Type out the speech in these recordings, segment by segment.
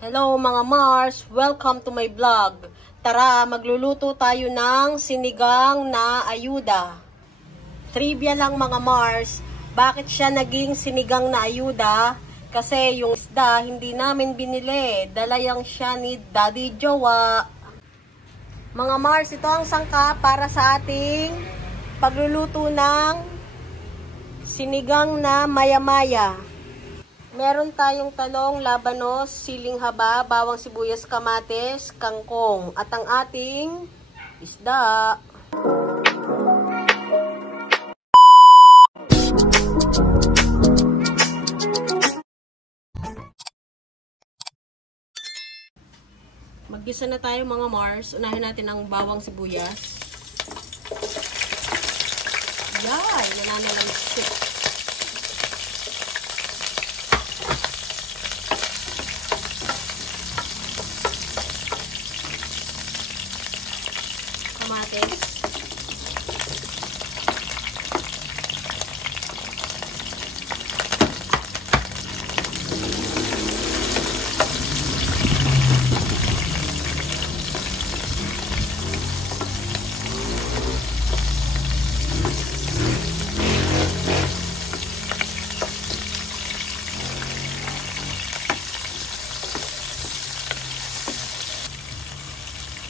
Hello mga Mars! Welcome to my vlog. Tara, magluluto tayo ng sinigang na ayuda. Trivia lang mga Mars, bakit siya naging sinigang na ayuda? Kasi yung isda hindi namin binili. Dalayang siya ni Daddy Jowa. Mga Mars, ito ang sangka para sa ating pagluluto ng sinigang na maya-maya. Meron tayong talong, labanos, siling haba, bawang sibuyas, kamatis, kangkong, at ang ating isda. Maggisa na tayo mga Mars. Unahin natin ang bawang sibuyas. Yan, nananalamsik. Kamatis.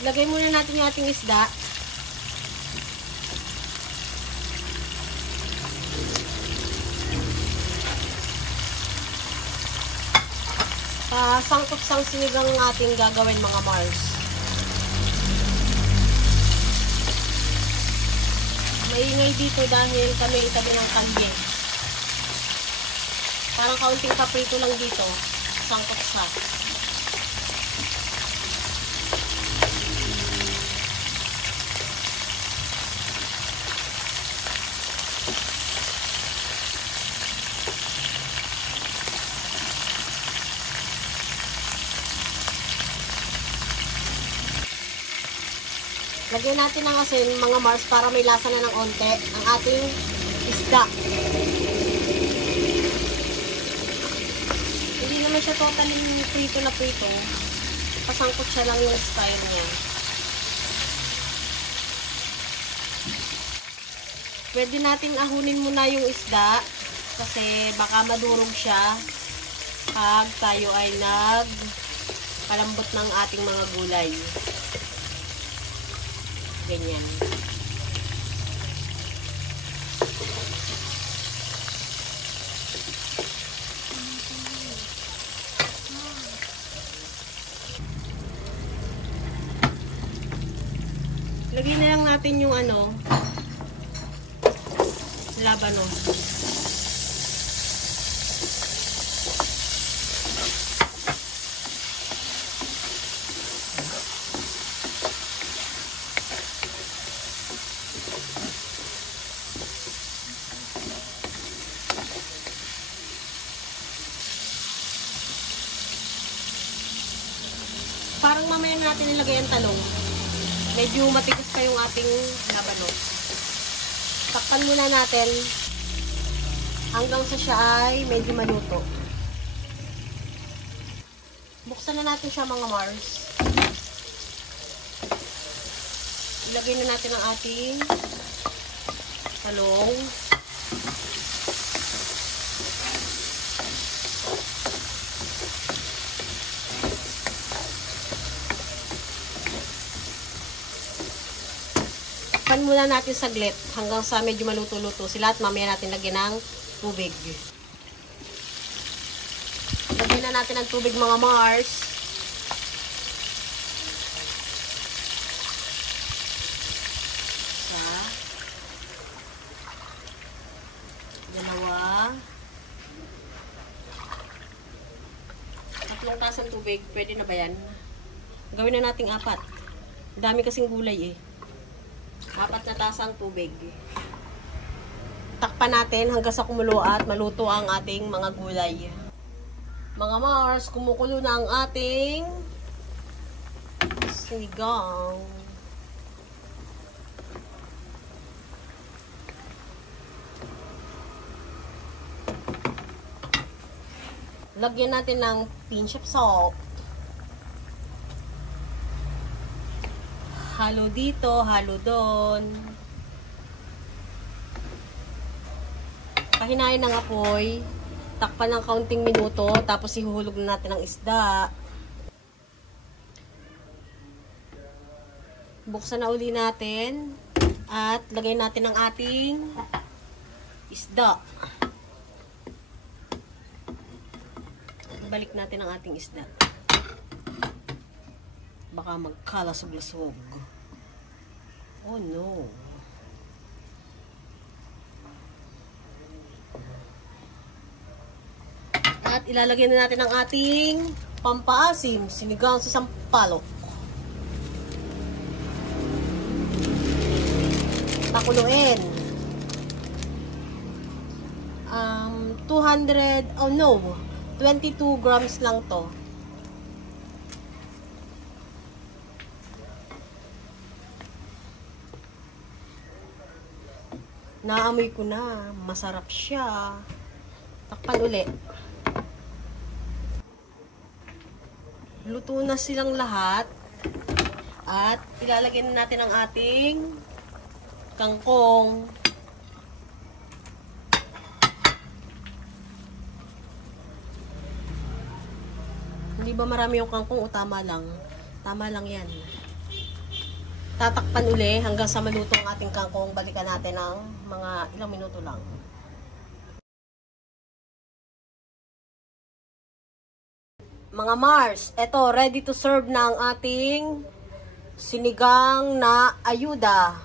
Lagay muna natin yung ating isda. Sangkot-sang sinigang ng ating gagawin mga Mars. Maingay dito dahil kami itabi ng kalye. Parang kaunting paprito lang dito. Sangkot-sang. Lagyan natin ng asin mga Mars para may lasa na ng onte ang ating isda. Hindi naman siya totally prito na prito. Pasangkot siya lang yung style niya. Pwede nating ahunin muna yung isda kasi baka madurog siya pag tayo ay nagpalambot ng ating mga gulay. Ganyan. Lagyan na lang natin yung labanos. Parang mamaya natin ilagay ang talong. Medyo matigas pa yung ating labanos. Takpan muna natin hanggang sa siya ay medyo maluto. Buksan na natin siya mga Mars. Ilagay na natin ang ating talong. Pan muna natin saglit hanggang sa medyo maluto-luto sila at mamaya natin lagyan ng tubig. Lagyan na natin ng tubig mga Mars. Isa. Dalawa. Tatlong tasang tubig. Pwede na ba yan? Gawin na nating 4. Dami kasing gulay eh. 4 na tasang tubig. Takpan natin hanggang sa kumulo at maluto ang ating mga gulay. Mga Mars, kumukulo na ang ating sinigang. Lagyan natin ng pinch of salt. Halo dito, halo doon. Pahinayin ng apoy. Takpan ng kaunting minuto, tapos ihuhulog na natin ang isda. Buksan na uli natin at lagay natin ang ating isda. Balik natin ang ating isda. Baka magkalasog-lasog. Oh no. At ilalagay na natin ang ating pampaasim, sinigang sa sampalok. Pakuluin. 22 grams lang to. Naamoy ko na, masarap siya. Takpan uli. Luto na silang lahat. At ilalagay na natin ang ating kangkong. Hindi ba marami yung kangkong o tama lang? Tama lang yan. Tatakpan uli hanggang sa maluto ang ating kangkong. Balikan natin ng mga ilang minuto lang. Mga Mars, eto, ready to serve na ang ating sinigang na ayuda.